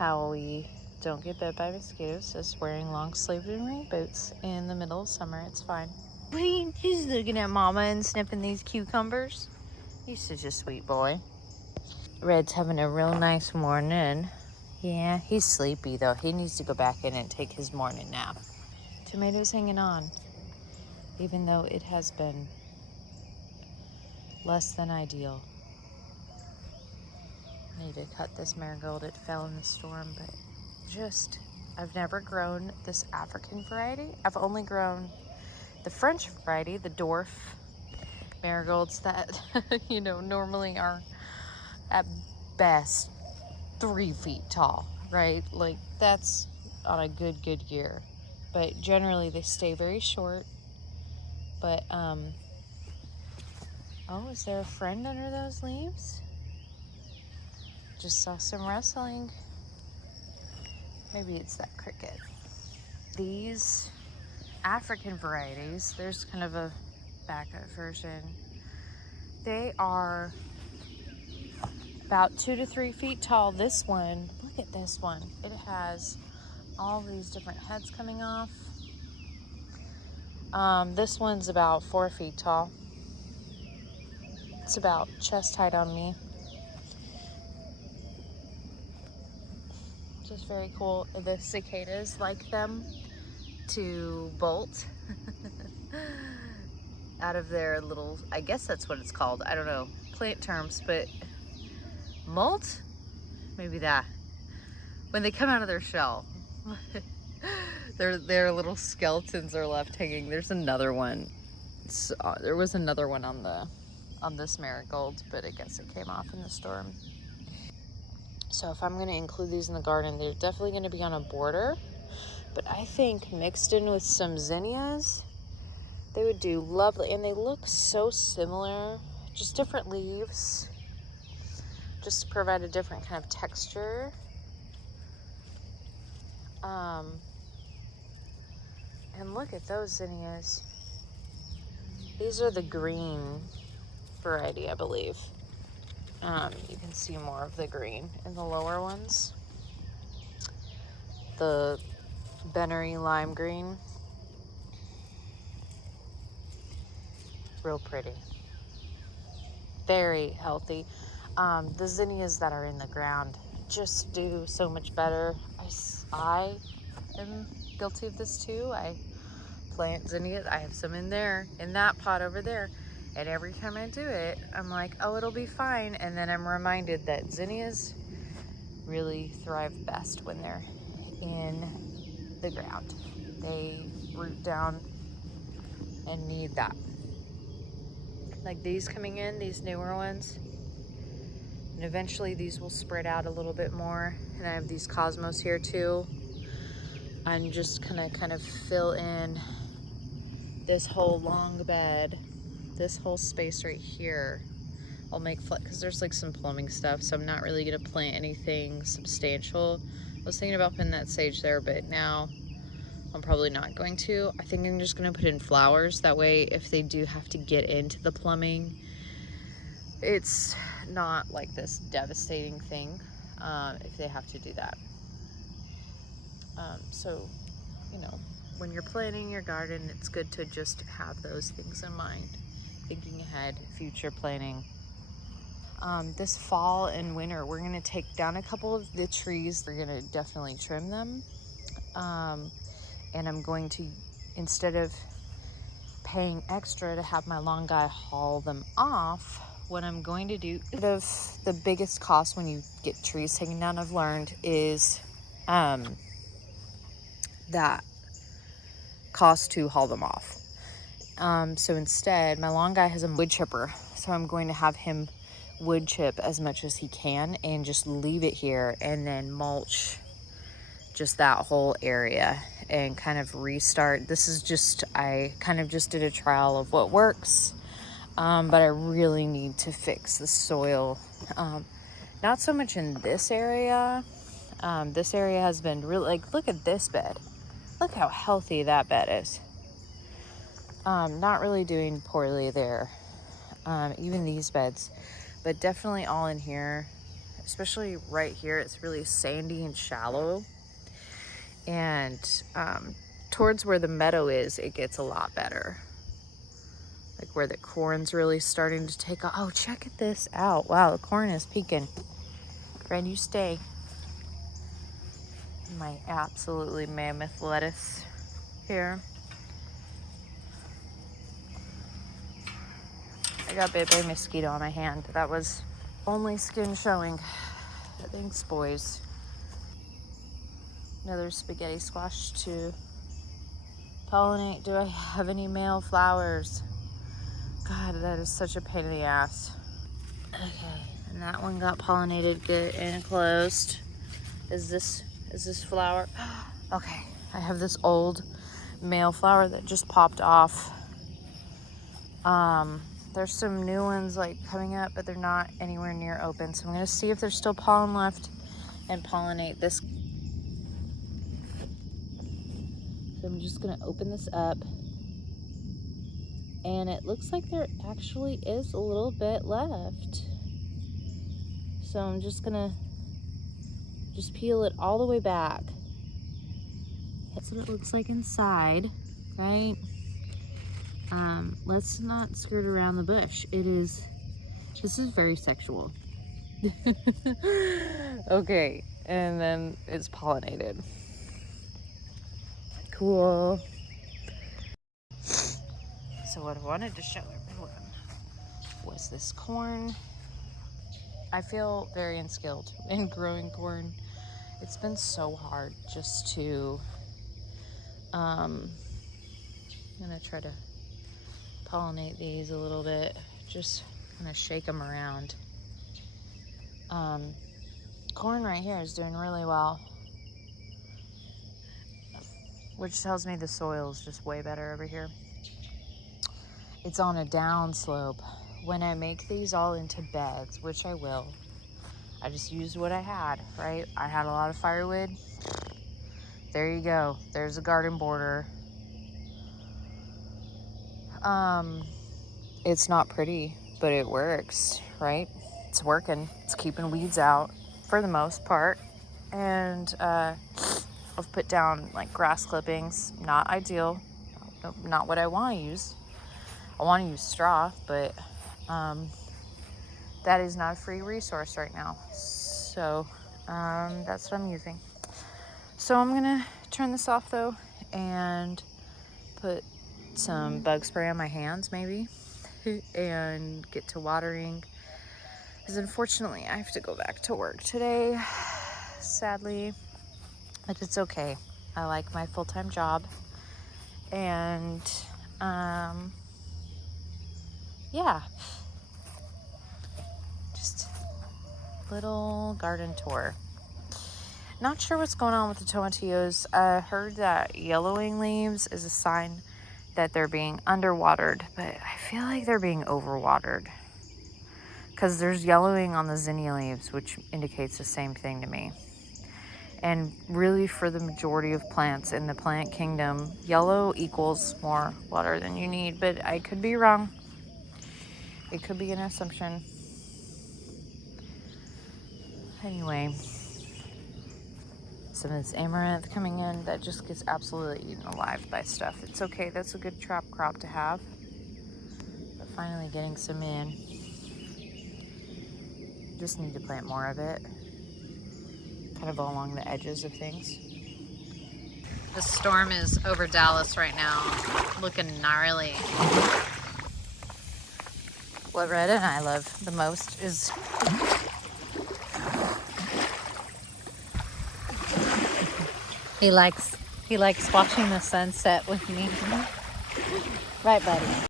how we don't get bit by mosquitoes, just wearing long-sleeved and rain boots in the middle of summer. It's fine. What are you just looking at, Mama, and snipping these cucumbers? He's such a sweet boy. Red's having a real nice morning. Yeah, he's sleepy though. He needs to go back in and take his morning nap. Tomato's hanging on, even though it has been less than ideal. I need to cut this marigold. It fell in the storm, but I've never grown this African variety. I've only grown the French variety, the dwarf marigolds that, normally are at best 3 feet tall, right? Like that's on a good year. But generally they stay very short. But, oh, is there a friend under those leaves? Just saw some rustling. Maybe it's that cricket. These African varieties, there's kind of a backup version. They are about 2 to 3 feet tall. This one, look at this one. It has all these different heads coming off. This one's about 4 feet tall. It's about chest height on me. Just very cool. The cicadas like them to bolt out of their little, I guess that's what it's called. I don't know, plant terms, but molt? Maybe that. When they come out of their shell, their little skeletons are left hanging. There's another one. There was another one on this marigold, but I guess it came off in the storm. So if I'm going to include these in the garden, they're definitely going to be on a border. But I think mixed in with some zinnias, they would do lovely. And they look so similar, just different leaves, just to provide a different kind of texture. And look at those zinnias. These are the green variety, I believe. You can see more of the green in the lower ones. The Bennery lime green. Real pretty. Very healthy. The zinnias that are in the ground just do so much better. I am guilty of this too. I plant zinnias. I have some in there, in that pot over there. And every time I do it, I'm like, oh, it'll be fine. And then I'm reminded that zinnias really thrive best when they're in the ground. They root down and need that. Like these coming in, these newer ones. And eventually these will spread out a little bit more. And I have these cosmos here too. I'm just gonna kind of fill in this whole long bed. This whole space right here, I'll make flat because there's like some plumbing stuff, so I'm not really gonna plant anything substantial. I was thinking about putting that sage there, but now I'm probably not going to. I think I'm just gonna put in flowers. That way, if they do have to get into the plumbing, it's not like this devastating thing if they have to do that. So, when you're planning your garden, it's good to just have those things in mind. Thinking ahead, future planning. This fall and winter, we're gonna take down a couple of the trees. We're gonna definitely trim them. And I'm going to, instead of paying extra to have my lawn guy haul them off, what I'm going to do, the biggest cost when you get trees taken down, I've learned, is that cost to haul them off. So instead, my lawn guy has a wood chipper, so I'm going to have him wood chip as much as he can and just leave it here and then mulch just that whole area and kind of restart. This is just, I kind of just did a trial of what works, but I really need to fix the soil. Not so much in this area. This area has been really, like, look at this bed. Look how healthy that bed is. Not really doing poorly there. Even these beds, but definitely all in here. especially right here. It's really sandy and shallow. And towards where the meadow is, it gets a lot better. Like where the corn's really starting to take off. Oh, check this out. Wow, the corn is peaking. Red, you stay. My absolutely mammoth lettuce here. I got bit by a mosquito on my hand, but that was only skin showing. Thanks, boys. Another spaghetti squash to pollinate. Do I have any male flowers? God, that is such a pain in the ass. Okay, and that one got pollinated good and closed. Is this flower? Okay, I have this old male flower that just popped off. There's some new ones like coming up, but they're not anywhere near open. So I'm gonna see if there's still pollen left and pollinate this. So I'm just gonna open this up. And it looks like there actually is a little bit left. So I'm just gonna peel it all the way back. That's what it looks like inside, right? Let's not skirt around the bush. This is very sexual. Okay, and then it's pollinated. Cool. So what I wanted to show everyone was this corn. I feel very unskilled in growing corn. It's been so hard just to, I'm gonna try to pollinate these a little bit, just kind of shake them around. Corn right here is doing really well, which tells me the soil is just way better over here. It's on a down slope. When I make these all into beds, which I will, I just used what I had, right? I had a lot of firewood. There you go. There's a garden border. It's not pretty, but it works, right? It's working. It's keeping weeds out for the most part. And I've put down like grass clippings. Not ideal. Not what I want to use. I want to use straw, but that is not a free resource right now. So that's what I'm using. So I'm gonna turn this off though and put some bug spray on my hands maybe and get to watering, because unfortunately I have to go back to work today, sadly, but it's okay. I like my full-time job, and yeah, just little garden tour. Not sure what's going on with the tomatillos. I heard that yellowing leaves is a sign that they're being underwatered, but I feel like they're being overwatered, because there's yellowing on the zinnia leaves, which indicates the same thing to me. And really, for the majority of plants in the plant kingdom, yellow equals more water than you need, but I could be wrong. It could be an assumption. Anyway, some of this amaranth coming in that just gets absolutely eaten alive by stuff. It's okay. That's a good trap crop to have. But finally getting some in. Just need to plant more of it. Kind of along the edges of things. The storm is over Dallas right now. Looking gnarly. What Red and I love the most is he likes watching the sunset with me. Right, buddy?